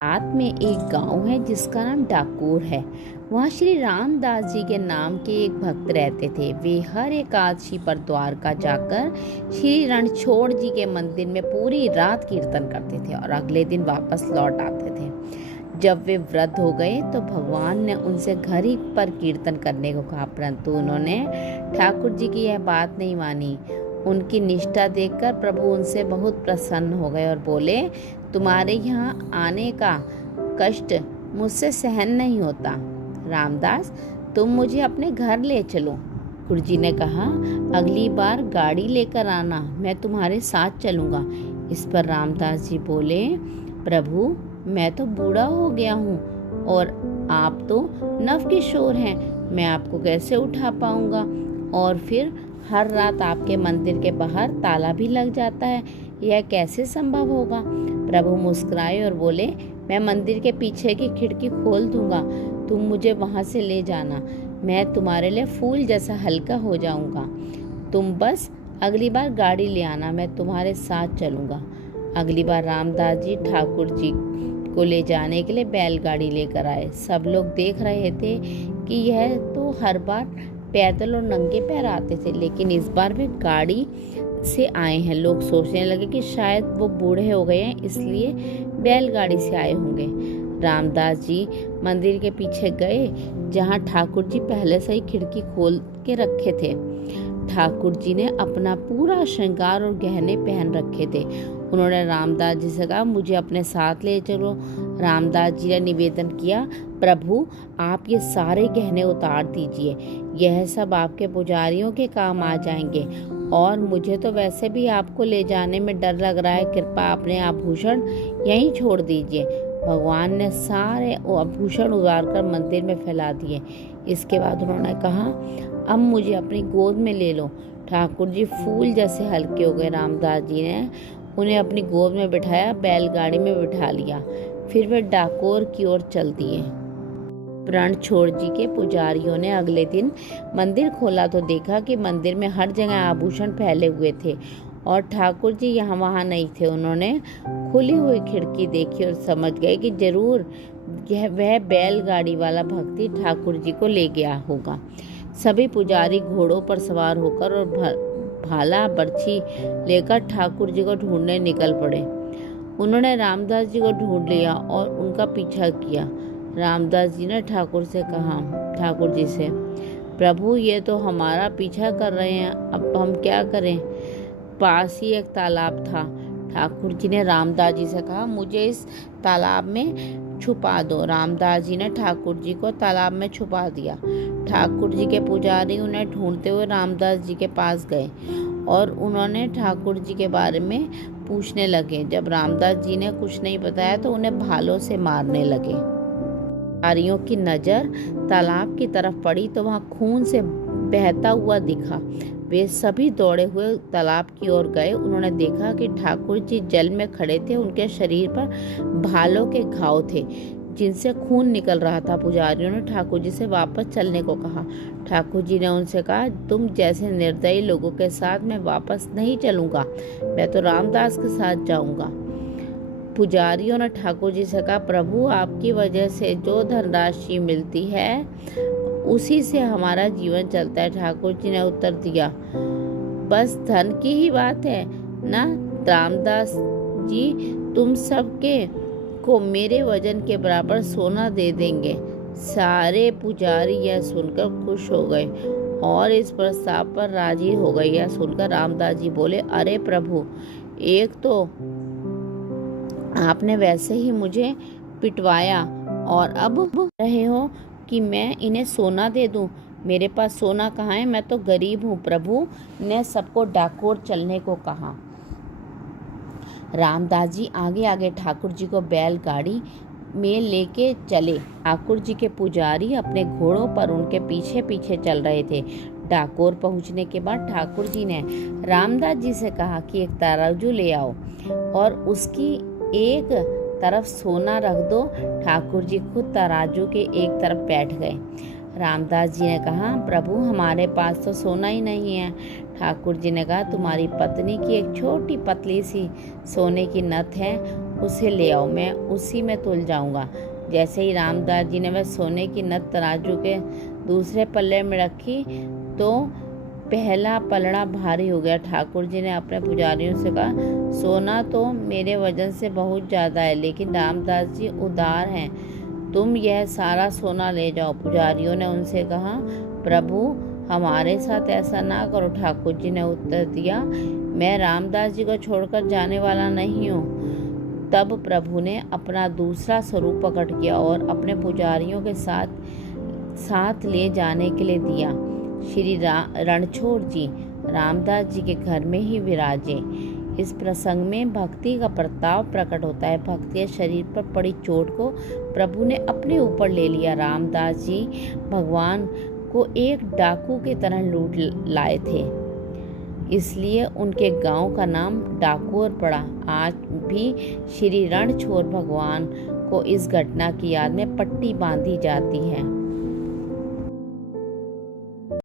रात में एक गांव है जिसका नाम डाकोर है। वहाँ श्री रामदास जी के नाम के एक भक्त रहते थे। वे हर एकादशी पर द्वारका जाकर श्री रणछोड़ जी के मंदिर में पूरी रात कीर्तन करते थे और अगले दिन वापस लौट आते थे। जब वे वृद्ध हो गए तो भगवान ने उनसे घर ही पर कीर्तन करने को कहा, परंतु उन्होंने ठाकुर जी की यह बात नहीं मानी। उनकी निष्ठा देखकर प्रभु उनसे बहुत प्रसन्न हो गए और बोले, तुम्हारे यहाँ आने का कष्ट मुझसे सहन नहीं होता। रामदास, तुम मुझे अपने घर ले चलो। गुरुजी ने कहा, अगली बार गाड़ी लेकर आना, मैं तुम्हारे साथ चलूँगा। इस पर रामदास जी बोले, प्रभु मैं तो बूढ़ा हो गया हूँ और आप तो नव किशोर हैं, मैं आपको कैसे उठा पाऊँगा। और फिर हर रात आपके मंदिर के बाहर ताला भी लग जाता है, यह कैसे संभव होगा। प्रभु मुस्कुराए और बोले, मैं मंदिर के पीछे की खिड़की खोल दूंगा, तुम मुझे वहां से ले जाना, मैं तुम्हारे लिए फूल जैसा हल्का हो जाऊंगा। तुम बस अगली बार गाड़ी ले आना, मैं तुम्हारे साथ चलूंगा। अगली बार रामदास जी ठाकुर जी को ले जाने के लिए बैलगाड़ी लेकर आए। सब लोग देख रहे थे कि यह तो हर बार पैदल और नंगे पैर आते थे, लेकिन इस बार वे गाड़ी से आए हैं। लोग सोचने लगे कि शायद वो बूढ़े हो गए हैं, इसलिए बैलगाड़ी से आए होंगे। रामदास जी मंदिर के पीछे गए, जहां ठाकुर जी पहले से ही खिड़की खोल के रखे थे। ठाकुर जी ने अपना पूरा श्रृंगार और गहने पहन रखे थे। उन्होंने रामदास जी से कहा, मुझे अपने साथ ले चलो। रामदास जी ने निवेदन किया, प्रभु आप ये सारे गहने उतार दीजिए, यह सब आपके पुजारियों के काम आ जाएंगे और मुझे तो वैसे भी आपको ले जाने में डर लग रहा है, कृपया अपने आभूषण यहीं छोड़ दीजिए। भगवान ने सारे आभूषण उतार कर मंदिर में फैला दिए। इसके बाद उन्होंने कहा, अब मुझे अपनी गोद में ले लो। ठाकुर जी फूल जैसे हल्के हो गए। रामदास जी ने उन्हें अपनी गोद में बिठाया, बैलगाड़ी में बिठा लिया। फिर वे डाकोर की ओर चल दिए। रणछोड़ जी के पुजारियों ने अगले दिन मंदिर खोला तो देखा कि मंदिर में हर जगह आभूषण फैले हुए थे और ठाकुर जी यहाँ वहाँ नहीं थे। उन्होंने खुली हुई खिड़की देखी और समझ गए कि जरूर वह बैलगाड़ी वाला भक्त ही ठाकुर जी को ले गया होगा। सभी पुजारी घोड़ों पर सवार होकर और भाला बर्छी लेकर ठाकुर जी को ढूंढने निकल पड़े। उन्होंने रामदास जी को ढूंढ लिया और उनका पीछा किया। रामदास जी ने ठाकुर जी से, प्रभु ये तो हमारा पीछा कर रहे हैं, अब हम क्या करें। पास ही एक तालाब था। ठाकुर जी ने रामदास जी से कहा, मुझे इस तालाब में छुपा दो। रामदास जी ने ठाकुर जी को तालाब में छुपा दिया। ठाकुर जी के पुजारी उन्हें ढूंढते हुए रामदास जी के पास गए और उन्होंने ठाकुर जी के बारे में पूछने लगे। जब रामदास जी ने कुछ नहीं बताया तो उन्हें भालों से मारने लगे। पुजारियों की नजर तालाब की तरफ पड़ी तो वहां खून से बहता हुआ दिखा। वे सभी दौड़े हुए तालाब की ओर गए। उन्होंने देखा कि ठाकुर जी जल में खड़े थे, उनके शरीर पर भालों के घाव थे जिनसे खून निकल रहा था। पुजारियों ने ठाकुर जी से वापस चलने को कहा। ठाकुर जी ने उनसे कहा, तुम जैसे निर्दयी लोगों के साथ मैं वापस नहीं चलूंगा, मैं तो रामदास के साथ जाऊंगा। पुजारियों ने ठाकुर जी से कहा, प्रभु आपकी वजह से जो धनराशि मिलती है उसी से हमारा जीवन चलता है। ठाकुर जी ने उत्तर दिया, बस धन की ही बात है ना रामदास जी, तुम सबके को मेरे वजन के बराबर सोना दे देंगे। सारे पुजारी यह सुनकर खुश हो गए और इस प्रस्ताव पर राजी हो गए। यह सुनकर रामदास जी बोले, अरे प्रभु, एक तो आपने वैसे ही मुझे पिटवाया और अब रहे हो कि मैं इन्हें सोना दे दूं। मेरे पास सोना कहाँ है, मैं तो गरीब हूँ। प्रभु ने सबको डाकोर चलने को कहा। रामदास जी आगे आगे ठाकुर जी को बैलगाड़ी में लेके चले। ठाकुर जी के पुजारी अपने घोड़ों पर उनके पीछे पीछे चल रहे थे। डाकोर पहुंचने के बाद ठाकुर जी ने रामदास जी से कहा कि एक तराजू ले आओ और उसकी एक तरफ सोना रख दो। ठाकुर जी खुद तराजू के एक तरफ बैठ गए। रामदास जी ने कहा, प्रभु हमारे पास तो सोना ही नहीं है। ठाकुर जी ने कहा, तुम्हारी पत्नी की एक छोटी पतली सी सोने की नथ है, उसे ले आओ, मैं उसी में तुल जाऊंगा। जैसे ही रामदास जी ने वह सोने की नथ तराजू के दूसरे पल्ले में रखी तो पहला पलड़ा भारी हो गया। ठाकुर जी ने अपने पुजारियों से कहा, सोना तो मेरे वजन से बहुत ज़्यादा है, लेकिन रामदास जी उदार हैं, तुम यह सारा सोना ले जाओ। पुजारियों ने उनसे कहा, प्रभु हमारे साथ ऐसा ना करो। ठाकुर जी ने उत्तर दिया, मैं रामदास जी को छोड़कर जाने वाला नहीं हूँ। तब प्रभु ने अपना दूसरा स्वरूप प्रकट किया और अपने पुजारियों के साथ ले जाने के लिए दिया। श्री रणछोड़ जी रामदास जी के घर में ही विराजे। इस प्रसंग में भक्ति का प्रताप प्रकट होता है। भक्ति शरीर पर पड़ी चोट को प्रभु ने अपने ऊपर ले लिया। रामदास जी भगवान को एक डाकू की तरह लूट लाए थे, इसलिए उनके गांव का नाम डाकोर पड़ा। आज भी श्री रणछोड़ भगवान को इस घटना की याद में पट्टी बांधी जाती है।